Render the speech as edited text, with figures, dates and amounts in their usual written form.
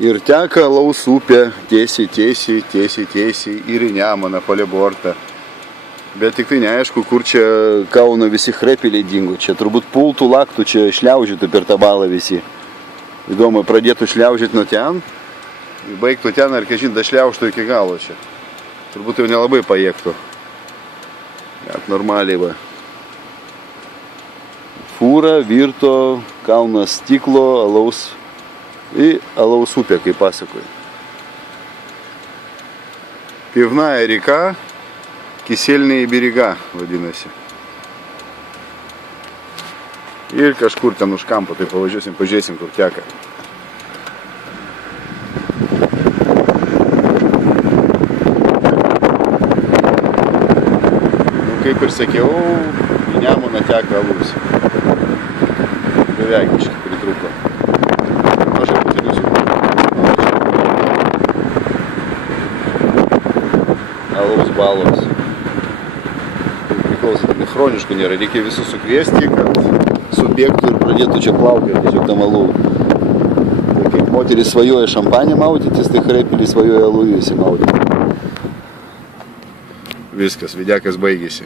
Ir teka Alaus upė tiesiai ir į Nemuną palei bortą. Bet tik tai neaišku, kur čia Kauno visi chrepeliai dingo. Čia turbūt pultų laktų, čia šliaužytų per tą balą visi. Įdomu, pradėtų šliaužyti nuo ten, baigtų ten ar kažin dašliaužtų iki galo čia. Turbūt jau nelabai pajėgtų. Net normaliai va. Fūra virto Kaunas stiklo, Alaus upė, kaip pasakoju. Pivnaja reka, Kiselniai Biriga vadinasi. Ir kažkur ten už kampo, tai pavažiuosim, pažiūrėsim, kur teka. Nu, kaip ir sakiau, į Nemuną teka Alaus. Beveik iškai pritruko. Mažai patiriusiu. Alaus balos. Priklausomai, chroniškų nėra, reikia visus sukviesti, kad subėgtų ir pradėtų čia plaukioti, tiesiog tam alų. Tai kaip moteris svajoja šampanį maudytis, tai chrepeliai svajoja alų visi maudyti. Viskas, videkas baigėsi.